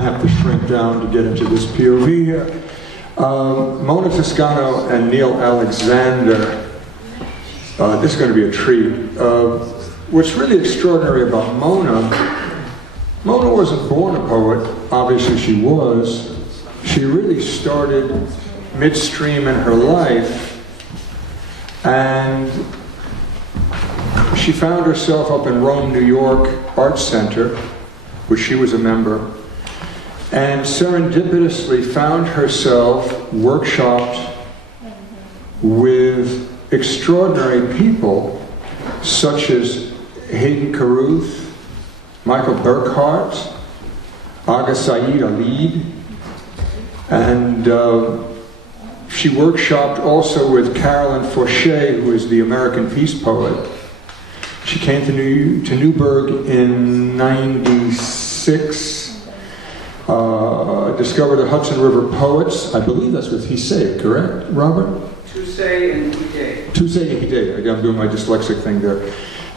I have to shrink down to get into this POV here. Mona Toscano and Neil Alexander. This is going to be a treat. What's really extraordinary about Mona wasn't born a poet. Obviously she was. She really started midstream in her life, and she found herself up in Rome, New York Arts Center, which she was a member, and serendipitously found herself workshopped with extraordinary people such as Hayden Carruth, Michael Burkhart, Aga Saeed Alid, and she workshopped also with Carolyn Forche, who is the American Peace poet. She came to Newburgh in '96, discovered the Hudson River Poets. I believe that's with Hisse, correct, Robert? Tuesday and Hide. Tuesday and Hide. I'm doing my dyslexic thing there.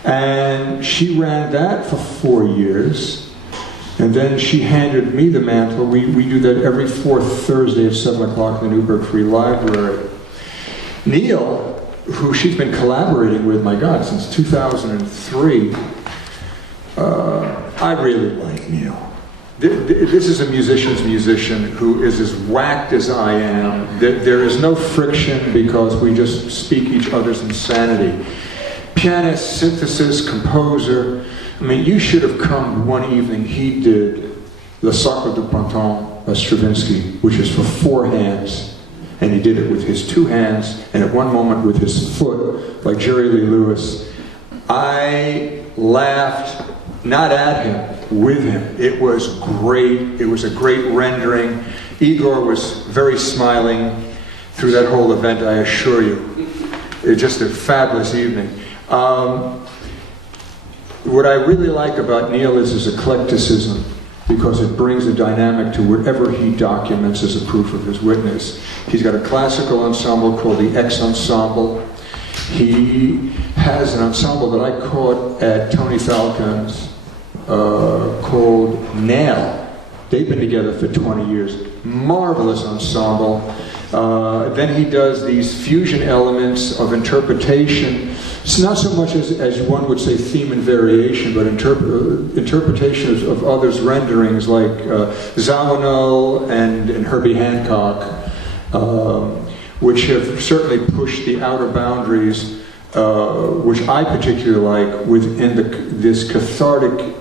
And she ran that for 4 years. And then she handed me the mantle. We do that every fourth Thursday at 7 o'clock in the Newburgh Free Library. Neil, who she's been collaborating with, my God, since 2003, I really like Neil. This is a musician's musician who is as whacked as I am. There is no friction because we just speak each other's insanity. Pianist, synthesis, composer. I mean, you should have come one evening. He did Le Sacre du Printemps by Stravinsky, which is for 4 hands. And he did it with his 2 hands, and at one moment with his foot, like Jerry Lee Lewis. I laughed, not at him, with him. It was great. It was a great rendering. Igor was very smiling through that whole event, I assure you. It was just a fabulous evening. What I really like about Neil is his eclecticism, because it brings a dynamic to whatever he documents as a proof of his witness. He's got a classical ensemble called the X Ensemble. He has an ensemble that I caught at Tony Falcon's called Nail. They've been together for 20 years. Marvelous ensemble. Then he does these fusion elements of interpretation. It's not so much as one would say theme and variation, but interpretation of others' renderings, like Zawinul and Herbie Hancock, which have certainly pushed the outer boundaries, which I particularly like, within this cathartic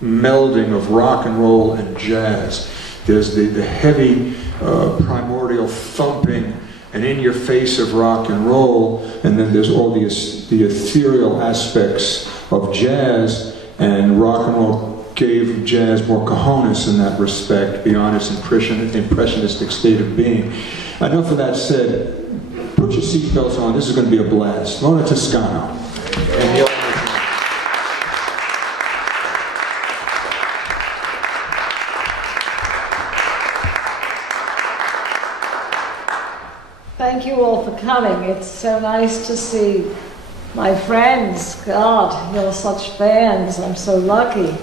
melding of rock and roll and jazz. There's the heavy primordial thumping and in-your-face of rock and roll, and then there's all the ethereal aspects of jazz, and rock and roll gave jazz more cojones in that respect, beyond its impressionistic state of being. Enough of that said, put your seatbelts on, this is going to be a blast. Mona Toscano. And thank you all for coming. It's so nice to see my friends. God, you're such fans. I'm so lucky.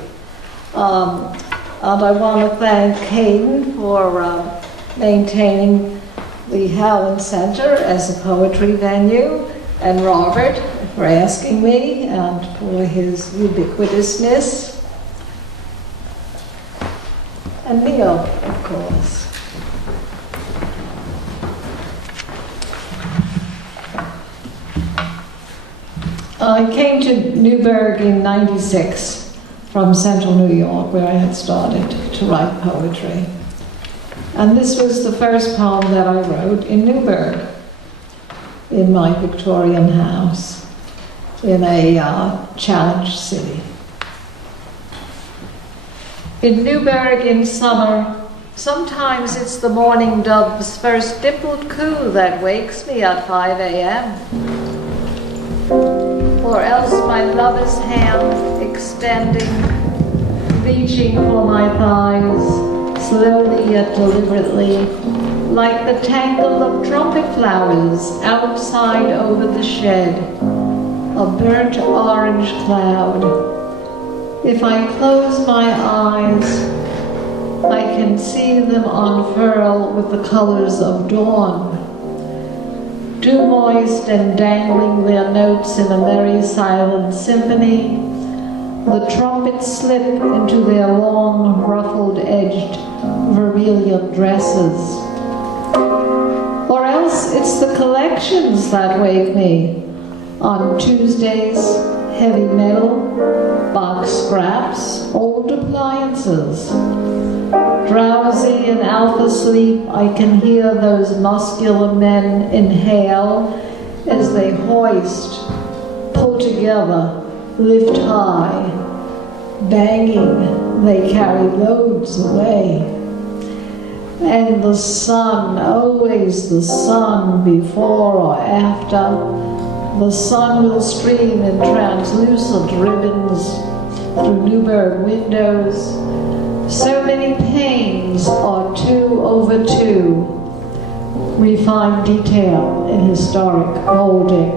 And I want to thank Hayden for maintaining the Howland Center as a poetry venue, and Robert for asking me, and for his ubiquitousness, and Neil, of course. I came to Newburgh in '96 from central New York, where I had started to write poetry. And this was the first poem that I wrote in Newburgh, in my Victorian house, in a challenged city. In Newburgh in summer, sometimes it's the morning dove's first dimpled coo that wakes me at 5 a.m. Or else my lover's hand extending, reaching for my thighs, slowly yet deliberately, like the tangle of trumpet flowers outside over the shed, a burnt orange cloud. If I close my eyes, I can see them unfurl with the colors of dawn, dew moist and dangling their notes in a merry silent symphony. The trumpets slip into their long, ruffled-edged vermilion dresses. Or else it's the collections that wake me. On Tuesdays, heavy metal, box scraps, old appliances. Drowsy in alpha sleep, I can hear those muscular men inhale as they hoist, pull together, lift high. Banging, they carry loads away. And the sun, always the sun, before or after. The sun will stream in translucent ribbons through Newburgh windows. So many panes are 2 over 2, refined detail in historic molding.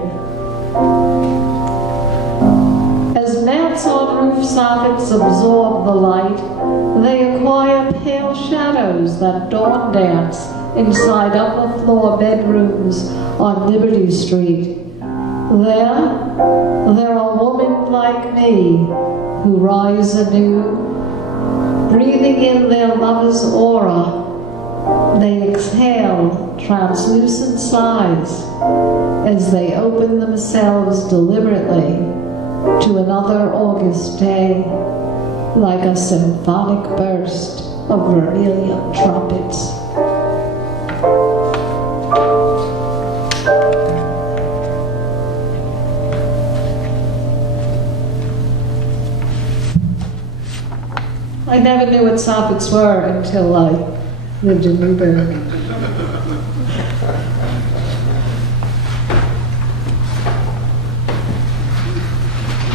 As mats on roof sockets absorb the light, they acquire pale shadows that dawn dance inside upper floor bedrooms on Liberty Street. There are women like me who rise anew, breathing in their lover's aura. They exhale translucent sighs as they open themselves deliberately to another August day, like a symphonic burst of vermilion trumpets. I never knew what soffits were until I lived in Newburgh.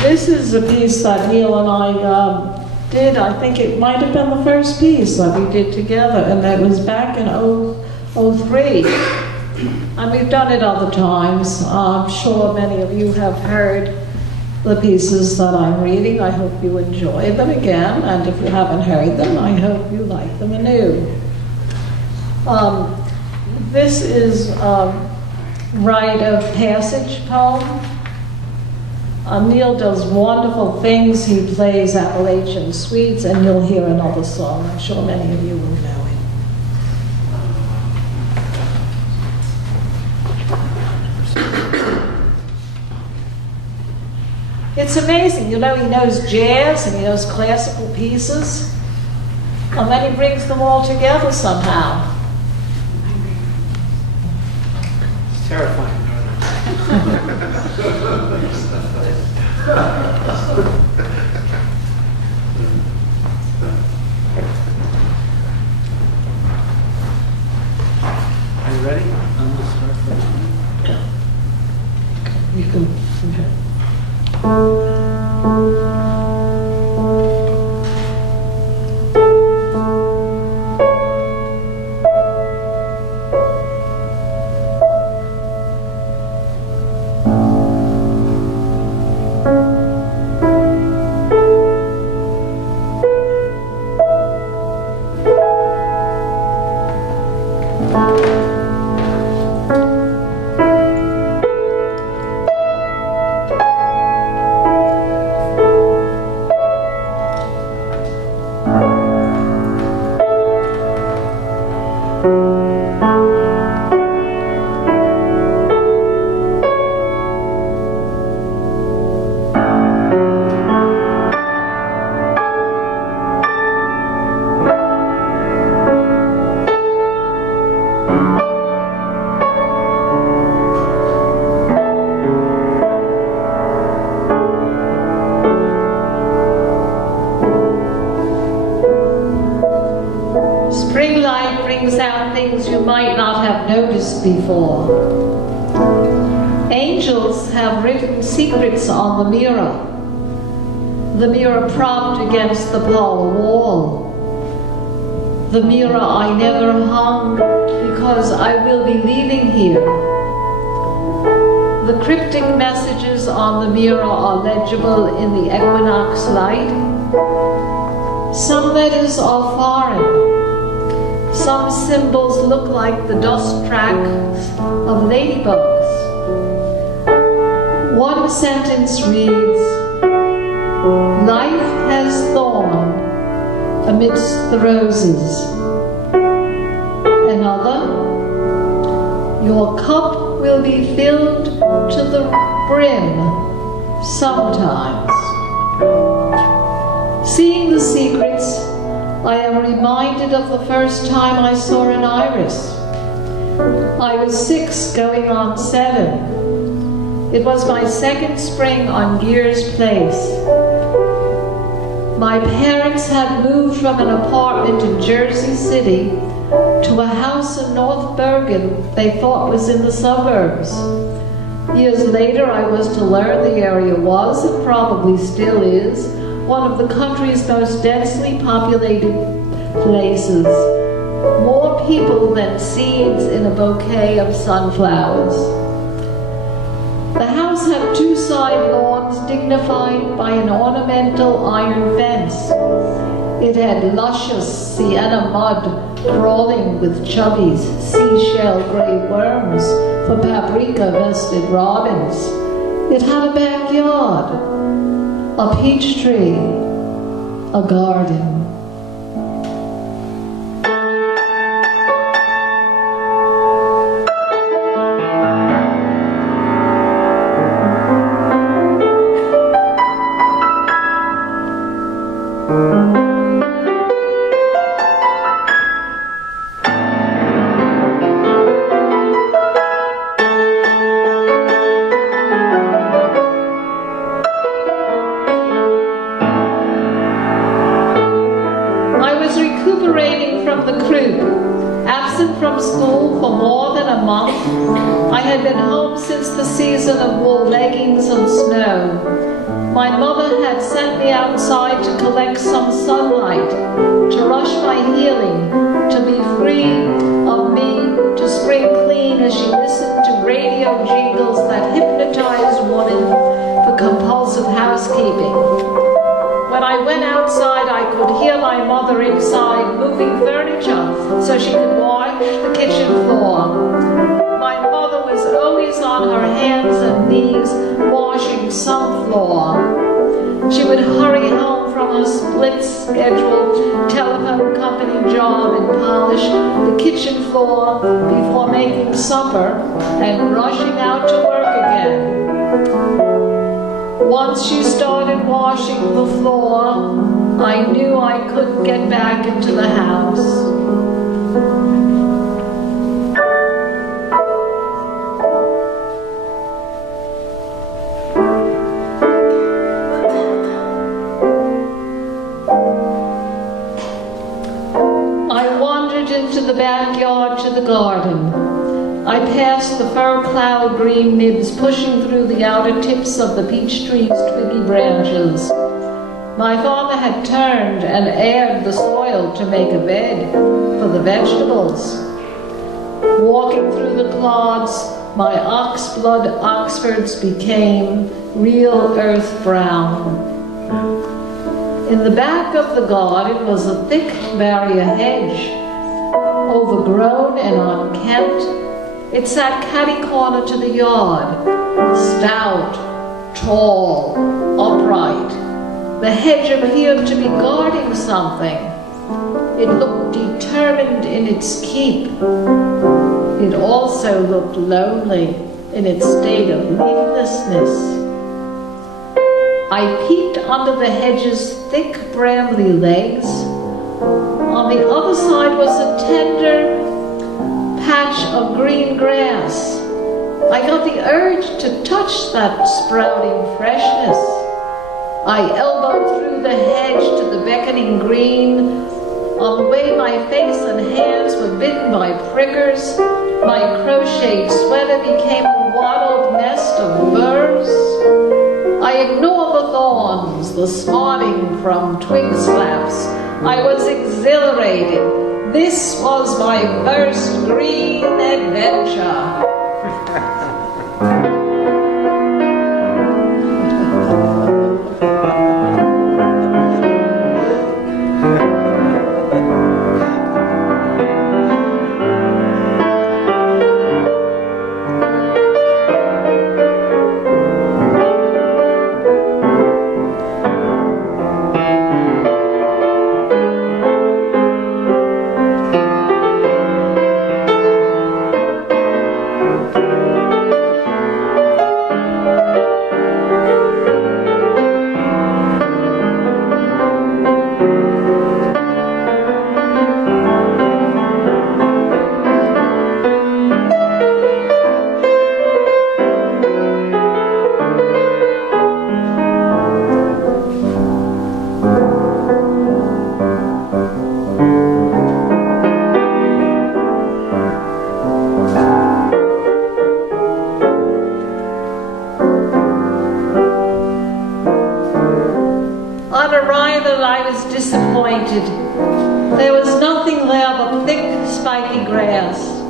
This is a piece that Neil and I did. I think it might have been the first piece that we did together, and that was back in 2003. And we've done it other times. I'm sure many of you have heard the pieces that I'm reading. I hope you enjoy them again, and if you haven't heard them, I hope you like them anew. This is a rite of passage poem. Neil does wonderful things. He plays Appalachian suites, and you'll hear another song. I'm sure many of you will know it. It's amazing, you know, he knows jazz and he knows classical pieces, and then he brings them all together somehow. It's terrifying. Are you ready? I'm going to start from You can. Okay. Before. Angels have written secrets on the mirror propped against the parlor wall, the mirror I never hung because I will be leaving here. The cryptic messages on the mirror are legible in the equinox light. Some letters are foreign. Some symbols look like the dust tracks of ladybugs. One sentence reads, "Life has thorn amidst the roses." Another, "Your cup will be filled to the brim sometimes." Seeing the secrets, I am reminded of the first time I saw an iris. I was 6 going on 7. It was my second spring on Gears Place. My parents had moved from an apartment in Jersey City to a house in North Bergen they thought was in the suburbs. Years later, I was to learn the area was, and probably still is, one of the country's most densely populated places. More people than seeds in a bouquet of sunflowers. The house had 2 side lawns dignified by an ornamental iron fence. It had luscious sienna mud crawling with chubbies, seashell gray worms for paprika-vested robins. It had a backyard, a peach tree, a garden. My mother had sent me outside to collect some sunlight, to rush my healing, to be free of me, to spring clean as she listened to radio jingles that hypnotized women for compulsive housekeeping. When I went outside, I could hear my mother inside moving furniture so she could wash the kitchen floor. My mother was always on her hands and knees washing some floor. She would hurry home from her split-schedule telephone company job and polish the kitchen floor before making supper and rushing out to work again. Once she started washing the floor, I knew I couldn't get back into the house. The backyard to the garden. I passed the fir-cloud green nibs pushing through the outer tips of the peach tree's twiggy branches. My father had turned and aired the soil to make a bed for the vegetables. Walking through the clods, my oxblood Oxfords became real earth brown. In the back of the garden was a thick barrier hedge, overgrown and unkempt. It sat catty-corner to the yard, stout, tall, upright. The hedge appeared to be guarding something. It looked determined in its keep. It also looked lonely in its state of leaflessness. I peeked under the hedge's thick brambly legs. On the other side was a tender patch of green grass. I got the urge to touch that sprouting freshness. I elbowed through the hedge to the beckoning green. On the way, my face and hands were bitten by prickers. My crocheted sweater became a wattled nest of burrs. I ignored the thorns, the smarting from twig slaps. I was exhilarated. This was my first green adventure.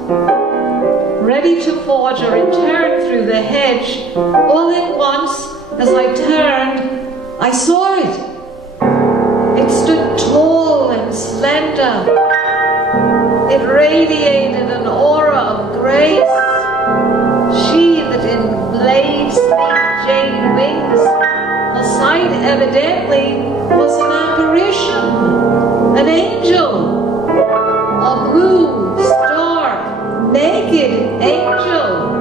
ready to forge a return through the hedge. All at once, as I turned, I saw it. It stood tall and slender. It radiated an aura of grace. Sheathed in blade sleek jade wings, the sight evidently was an apparition, an angel, a blue, stark, naked angel.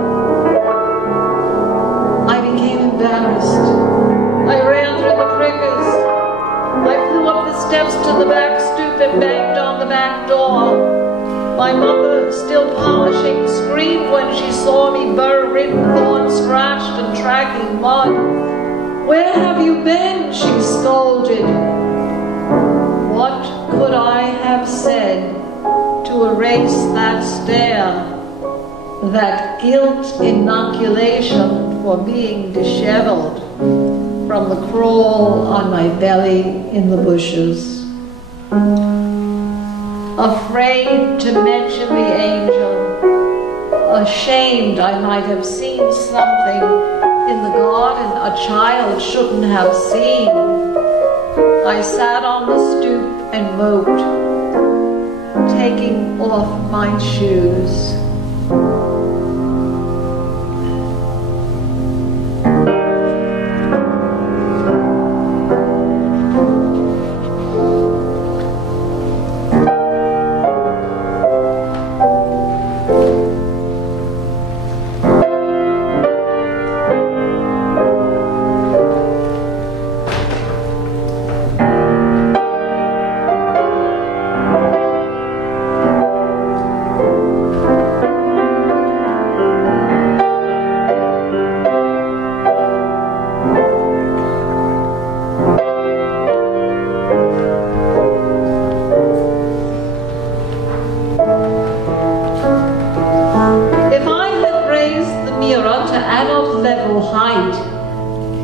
I became embarrassed. I ran through the prickers. I flew up the steps to the back stoop and banged on the back door. My mother, still polishing, screamed when she saw me burr-ridden, thorn-scratched, and tracking mud. "Where have you been?" she scolded. What could I have said to erase that stare, that guilt inoculation for being disheveled from the crawl on my belly in the bushes? Afraid to mention the angel, ashamed I might have seen something in the garden a child shouldn't have seen, I sat on the stoop and moped, taking off my shoes.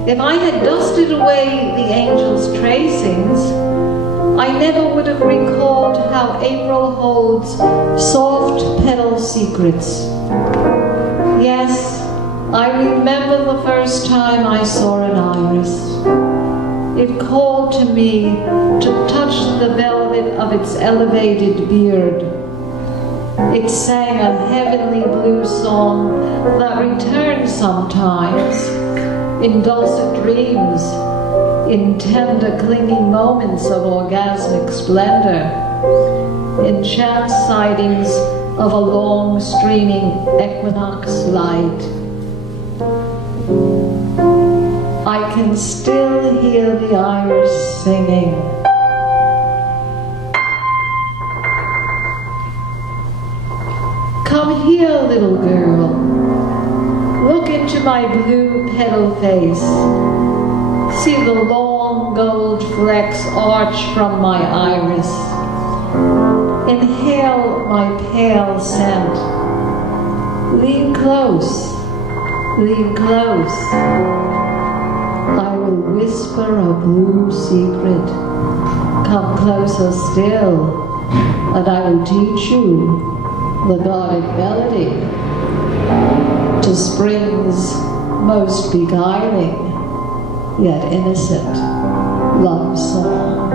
If I had dusted away the angel's tracings, I never would have recalled how April holds soft petal secrets. Yes, I remember the first time I saw an iris. It called to me to touch the velvet of its elevated beard. It sang a heavenly blue song that returns sometimes, in dulcet dreams, in tender clinging moments of orgasmic splendor, in chance sightings of a long streaming equinox light. I can still hear the iris singing. Come here, little girl. Look into my blue petal face. See the long gold flecks arch from my iris. Inhale my pale scent. Lean close, lean close. I will whisper a blue secret. Come closer still, and I will teach you the guarded melody to spring's most beguiling yet innocent love song.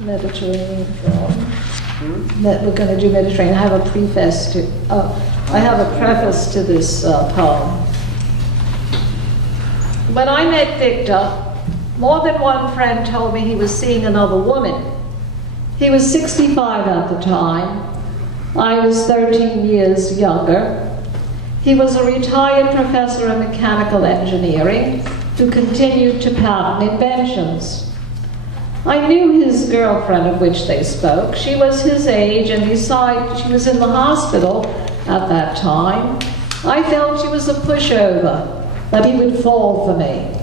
Mediterranean film. We're going to do Mediterranean. I have a preface to. I have a preface to this poem. When I met Victor, more than one friend told me he was seeing another woman. He was 65 at the time. I was 13 years younger. He was a retired professor of mechanical engineering who continued to patent inventions. I knew his girlfriend, of which they spoke. She was his age, and besides, she was in the hospital at that time. I felt she was a pushover, that he would fall for me.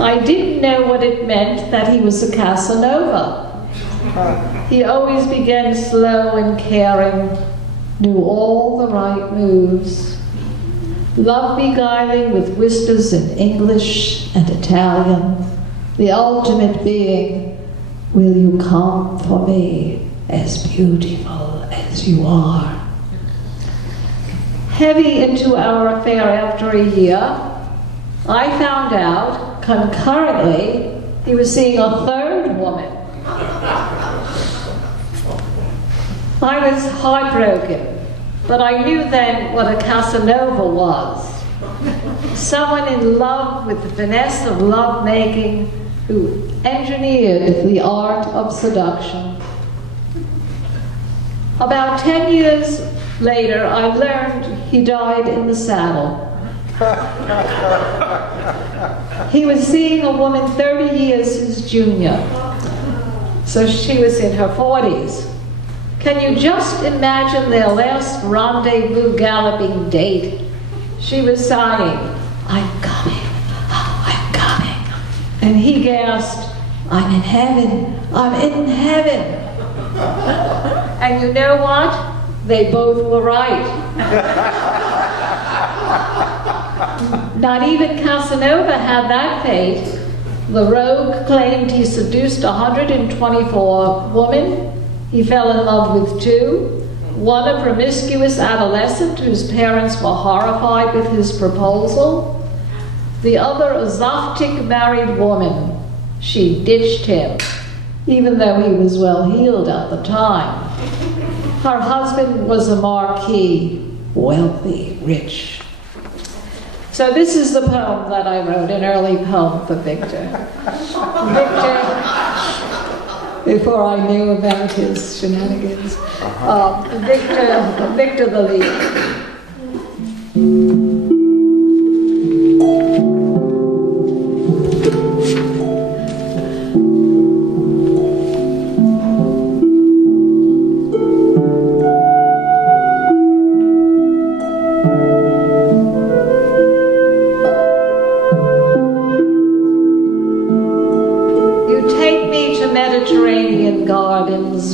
I didn't know what it meant that he was a Casanova. He always began slow and caring, knew all the right moves, loved beguiling with whispers in English and Italian, the ultimate being, will you come for me as beautiful as you are? Heavy into our affair after a year, I found out concurrently he was seeing a third woman. I was heartbroken, but I knew then what a Casanova was. Someone in love with the finesse of lovemaking who engineered the art of seduction. About 10 years later, I learned he died in the saddle. He was seeing a woman 30 years his junior, so she was in her 40s. Can you just imagine their last rendezvous galloping date? She was sighing, I'm coming, I'm coming. And he gasped, I'm in heaven, I'm in heaven. And you know what? They both were right. Not even Casanova had that fate. The rogue claimed he seduced 124 women. He fell in love with 2. One a promiscuous adolescent whose parents were horrified with his proposal. The other a Zoftic married woman. She ditched him, even though he was well heeled at the time. Her husband was a marquis, wealthy, rich. So this is the poem that I wrote, an early poem for Victor. Victor, before I knew about his shenanigans, Victor the Leader.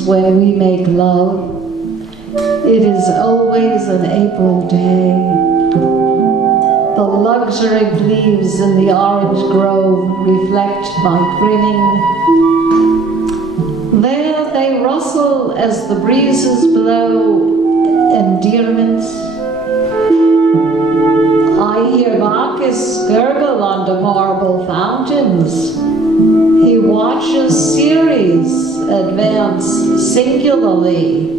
When we make love, it is always an April day. The luxuriant leaves in the orange grove reflect my grinning. There they rustle as the breezes blow endearments. I hear Bacchus gurgle under marble fountains. He watches Ceres advance singularly.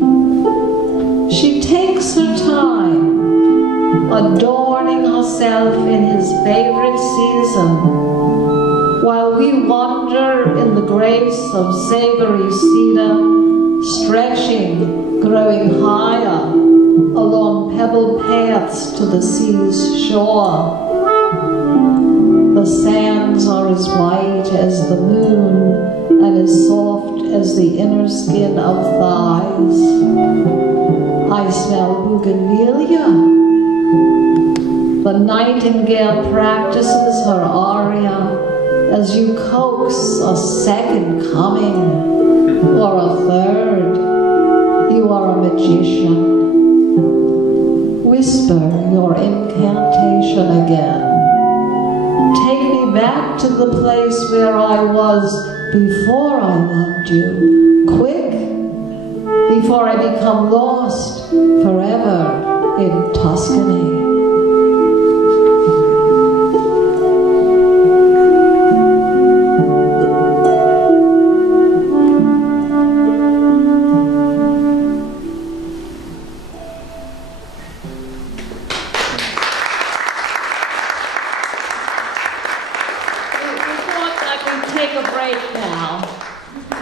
She takes her time, adorning herself in his favorite season, while we wander in the grace of savory cedar, stretching, growing higher, along pebbled paths to the sea's shore. The sands are as white as the moon and as soft as the inner skin of thighs. I smell bougainvillea. The nightingale practices her aria as you coax a second coming, or a third. You are a magician. Whisper your incantation again. Take me back to the place where I was before I loved you. Quick, before I become lost forever in Tuscany.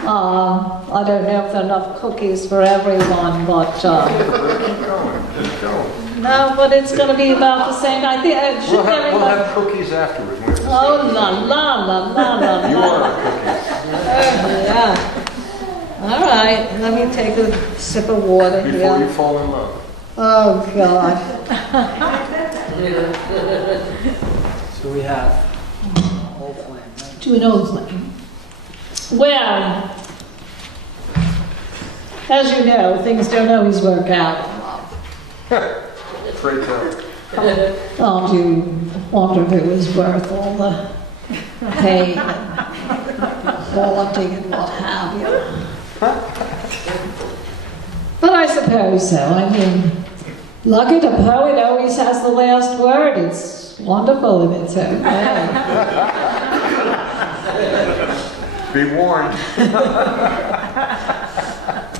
I don't know if there are enough cookies for everyone, but Keep going. no, but it's going to be about the same. I think it should We'll have cookies afterwards. Oh la la la la la You la. are cookies. Yeah. All right, let me take a sip of water Before here. you fall in love. Oh God. So we have old flame. To an old flame. Well, As you know, things don't always work out in love. Great girl. Oh, do you wonder if it was worth all the pain and haunting and what have you? But I suppose so. I mean, luck at a poet always has the last word. It's wonderful in its own way. Be warned.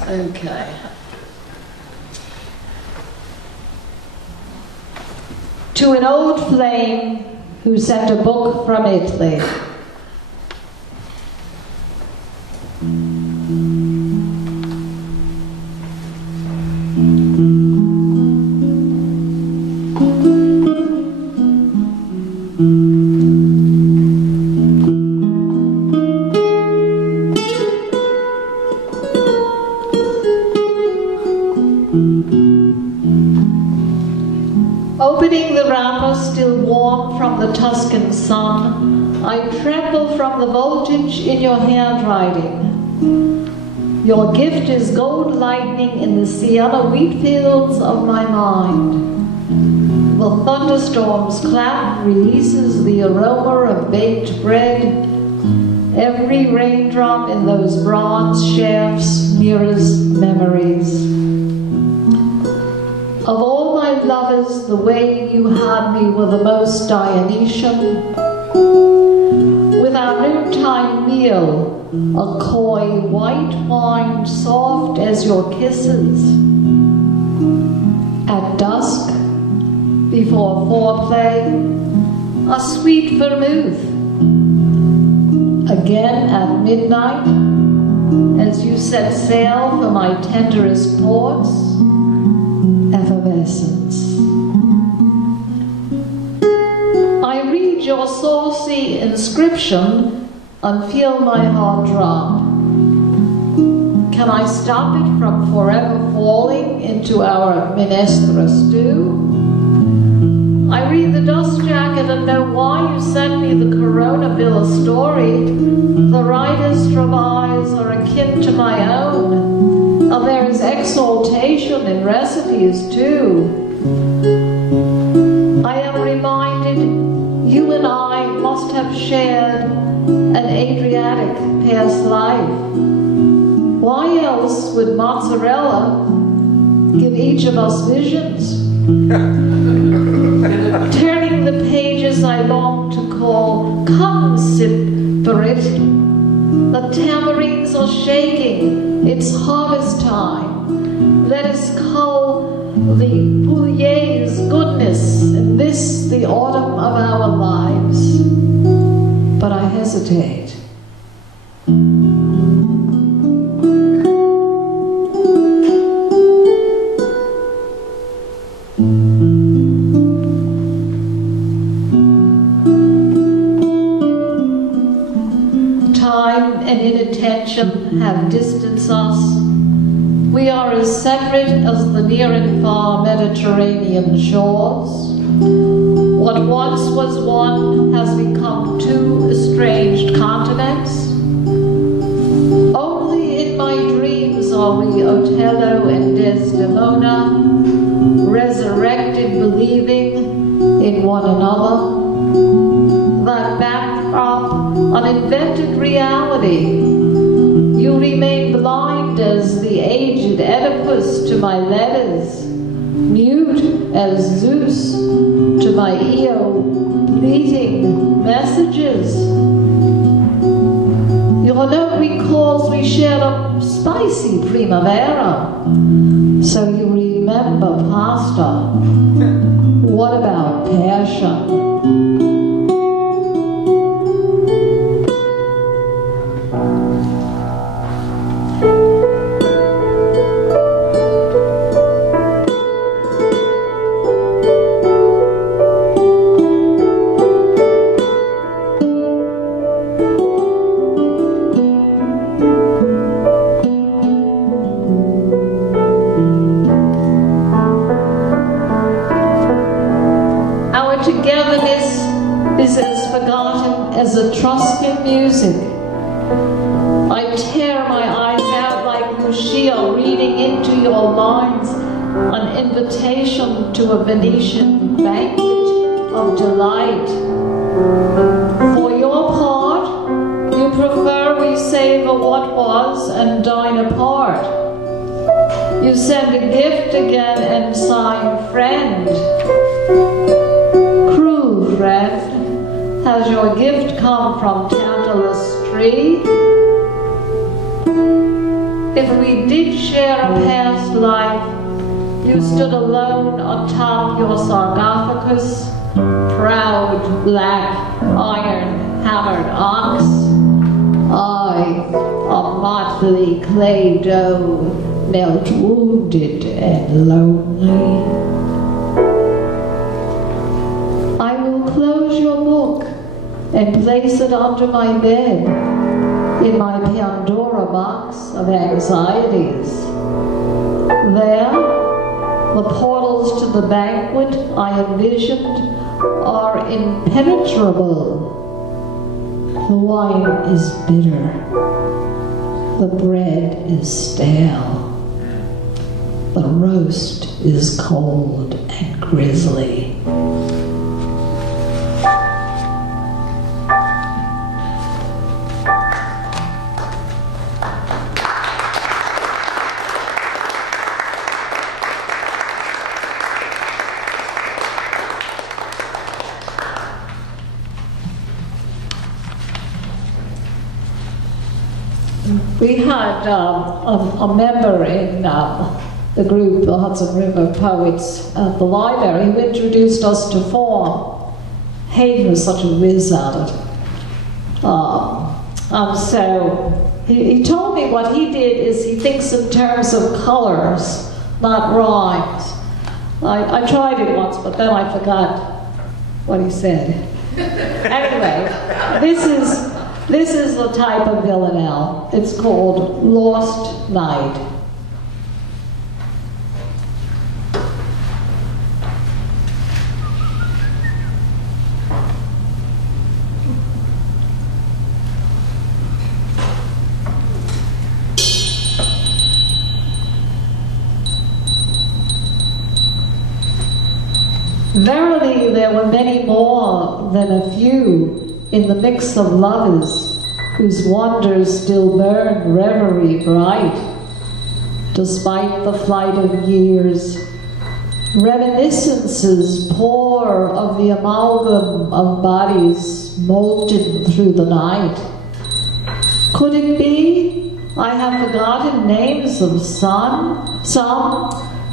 Okay. To an old flame who sent a book from Italy. Opening the wrapper still warm from the Toscan sun, I tremble from the voltage in your handwriting. Your gift is gold lightning in the Sienna wheat fields of my mind. The thunderstorm's clap releases the aroma of baked bread. Every raindrop in those bronze shafts mirrors memories. Of all my lovers, the way you had me were the most Dionysian. With our noontime meal, a coy white wine soft as your kisses. At dusk, before foreplay, a sweet vermouth. Again at midnight, as you set sail for my tenderest ports, effervescence. I read your saucy inscription and feel my heart drop. Can I stop it from forever falling into our minestra stew? I read the dust jacket and know why you sent me the Corona Villa story. The writer's eyes are akin to my own. And there is exaltation in recipes too. I am reminded you and I must have shared an Adriatic past life. Why else would mozzarella give each of us visions? Turning the pages I long to call, come sip for it. The tamarines are shaking, it's harvest time. Let us cull the Poulier's goodness in this, the autumn of our lives. But I hesitate. Inattention have distanced us. We are as separate as the near and far Mediterranean shores. What once was one has become two estranged continents. Only in my dreams are we Otello and Desdemona, resurrected believing in one another. That backdrop, an invented reality. You remain blind as the aged Oedipus to my letters, mute as Zeus to my Io bleating messages. Your note recalls we shared a spicy primavera, so you remember pasta. What about passion? Etruscan music. I tear my eyes out like Lucia reading into your lines an invitation to a Venetian banquet of delight. For your part, you prefer we savor what was and dine apart. You send a gift again and sign friend. Cruel friend, has your gift come from Tantalus' tree? If we did share a past life, you stood alone atop your sarcophagus, proud black iron-hammered ox. I, a motley clay dough, knelt wounded and lonely. I will close your book and place it under my bed in my Pandora box of anxieties. There, the portals to the banquet I envisioned are impenetrable. The wine is bitter. The bread is stale. The roast is cold and grisly. We had a member in the group, the Hudson River Poets at the library, who introduced us to form. Hayden was such a whiz at it. So he told me what he did is he thinks in terms of colors, not rhymes. I tried it once, but then I forgot what he said. Anyway, this is the type of villanelle. It's called Lost Night. Verily, there were many more than a few in the mix of lovers, whose wonders still burn reverie bright, despite the flight of years. Reminiscences pour of the amalgam of bodies molten through the night. Could it be I have forgotten names of some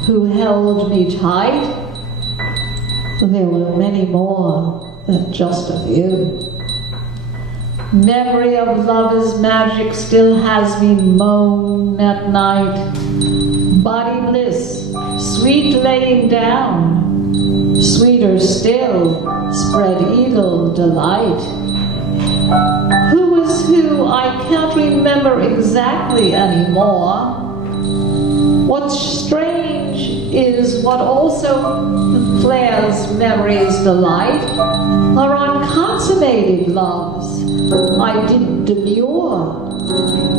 who held me tight? There were many more than just a few. Memory of love's magic still has me moan at night. Body bliss, sweet laying down, sweeter still, spread eagle delight. Who is who I can't remember exactly anymore. What's strange is what also flares memory's delight are unconsummated loves I didn't demur.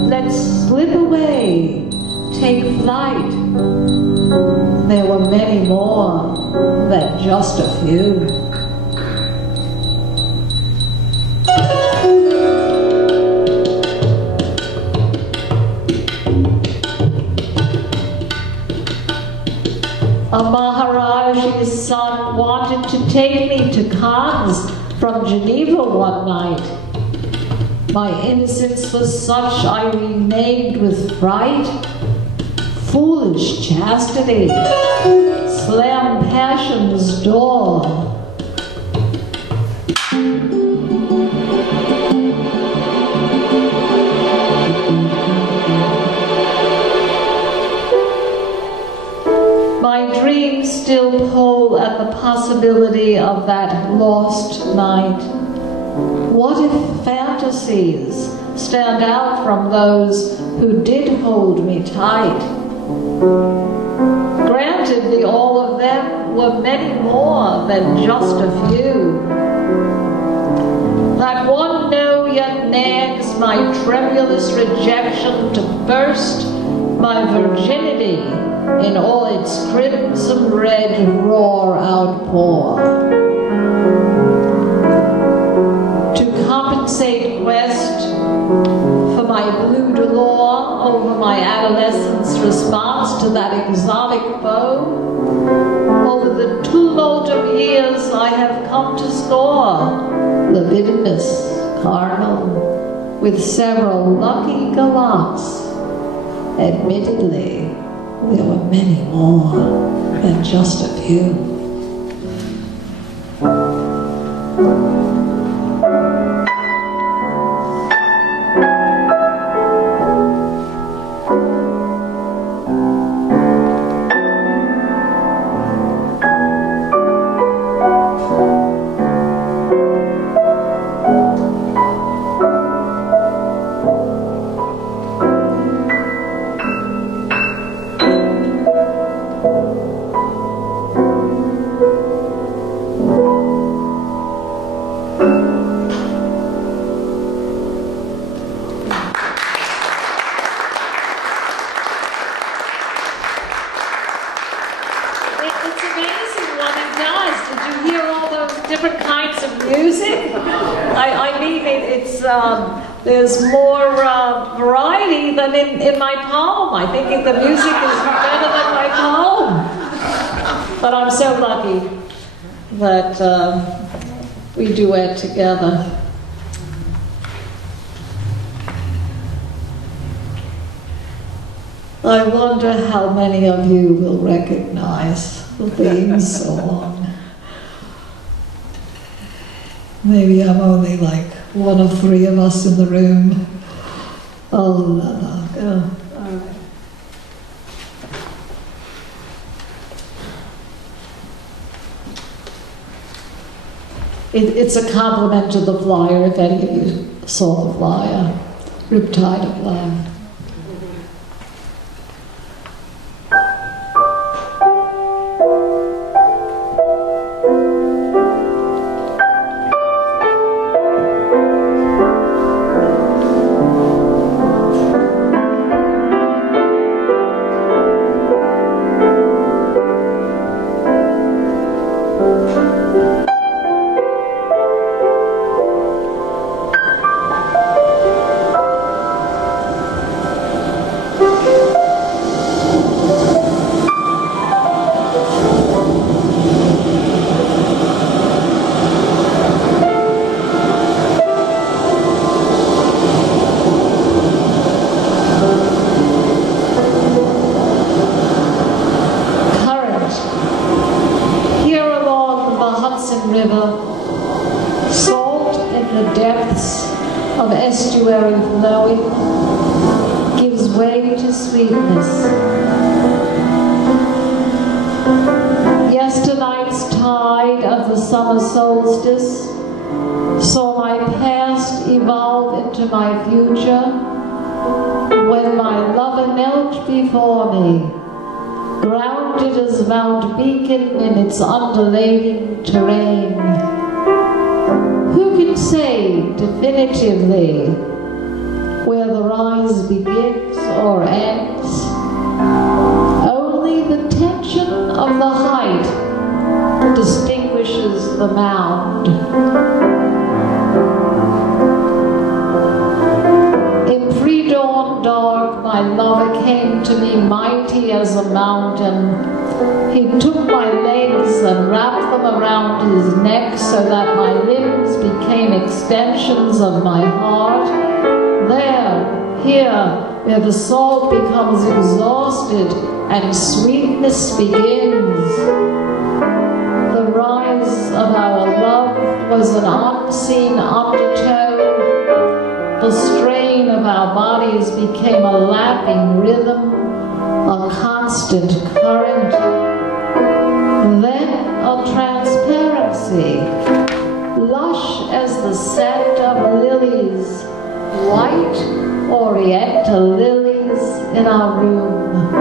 Let's slip away, take flight. There were many more than just a few. A Maharaji's son wanted to take me to Cannes from Geneva one night. My innocence was such I remained with fright. Foolish chastity slammed passion's door. My dreams still pull at the possibility of that lost night. What if fantasies stand out from those who did hold me tight? Granted, the all of them were many more than just a few. That one no yet nags my tremulous rejection to burst my virginity in all its crimson red roar outpour. To compensate quest for my blue dolor over my adolescence response to that exotic bow, over the tumult of years I have come to score libidinous, carnal, with several lucky gallants. Admittedly, there were many more than just a few. There's more variety than in my poem. I think the music is better than my poem. But I'm so lucky that we duet together. I wonder how many of you will recognize the theme song. Maybe I'm only like one of three of us in the room. Oh, la, la, go. All right. It's a compliment to the flyer, if any of you saw the flyer. Riptide of Love. In its undulating terrain. Who can say definitively where the rise begins or ends? Only the tension of the height distinguishes the mound. In pre-dawn dark, my lover came to me mighty as a mountain. He took my legs and wrapped them around his neck so that my limbs became extensions of my heart. There, here, where the salt becomes exhausted and sweetness begins. The rise of our love was an unseen undertone. The strain of our bodies became a lapping rhythm, a constant current. Then a transparency, lush as the scent of lilies, white oriental lilies in our room,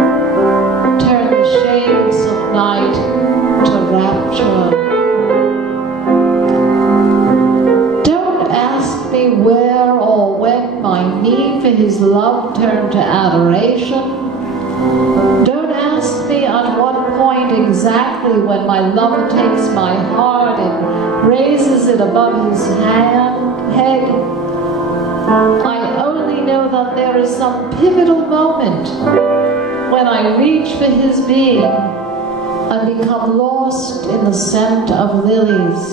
turn the shades of night to rapture. Don't ask me where or when my need for his love turned to adoration. exactly when my lover takes my heart and raises it above his head. I only know that there is some pivotal moment when I reach for his being and become lost in the scent of lilies.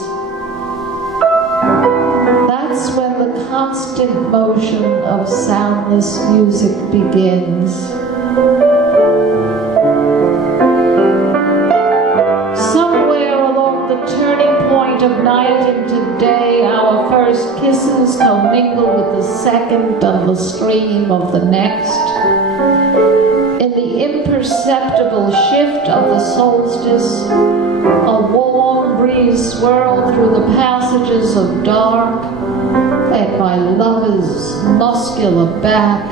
That's when the constant motion of soundless music begins. Somewhere along the turning point of night into day, our first kisses commingle with the second of the stream of the next. In the imperceptible shift of the solstice, a warm breeze swirled through the passages of dark, and my lover's muscular back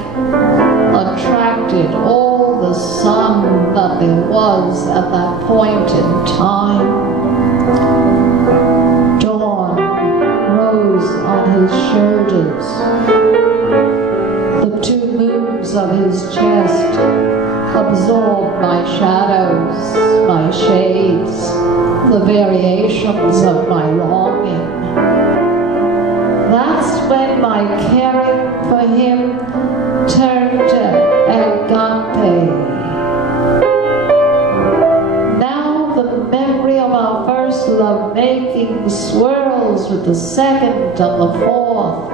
attracted all the sun that there was at that point in time. Dawn rose on his shoulders. The two moons of his chest absorbed my shadows, my shades, the variations of my longing. That's when my caring for him turned to agape. Now the memory of our first love-making swirls with the second and the fourth.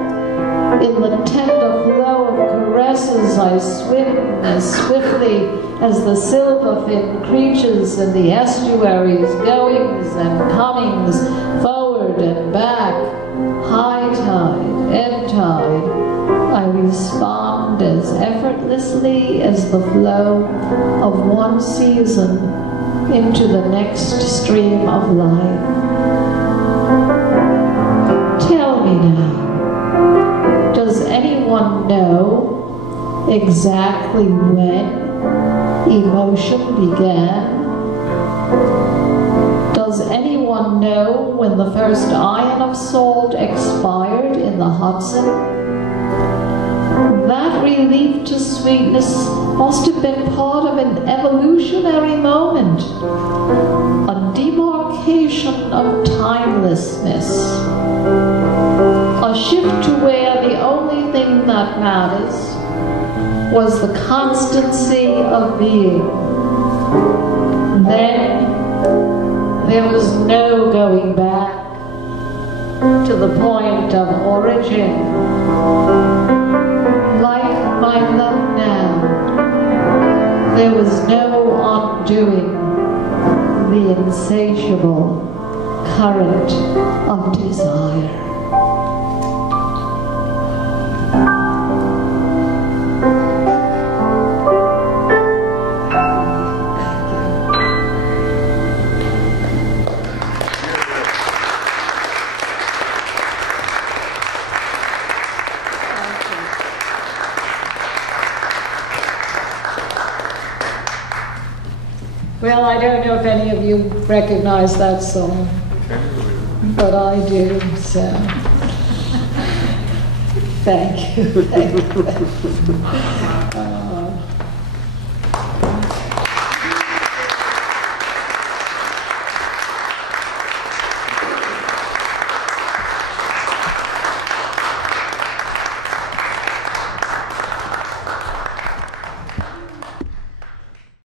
In the tender flow of caresses I swim as swiftly as the silver-finned creatures in the estuaries, goings and comings, forward and back, high tide, ebb tide. I respond as effortlessly as the flow of one season into the next stream of life. Tell me now, does anyone know exactly when emotion began? Does anyone know when the first iron of salt expired in the Hudson? That relief to sweetness must have been part of an evolutionary moment, a demarcation of timelessness, a shift to where the only thing that matters was the constancy of being. Then there was no going back to the point of origin. Like my love now, there was no undoing the insatiable current of desire. Well, I don't know if any of you recognize that song, but I do, so thank you. Thank you.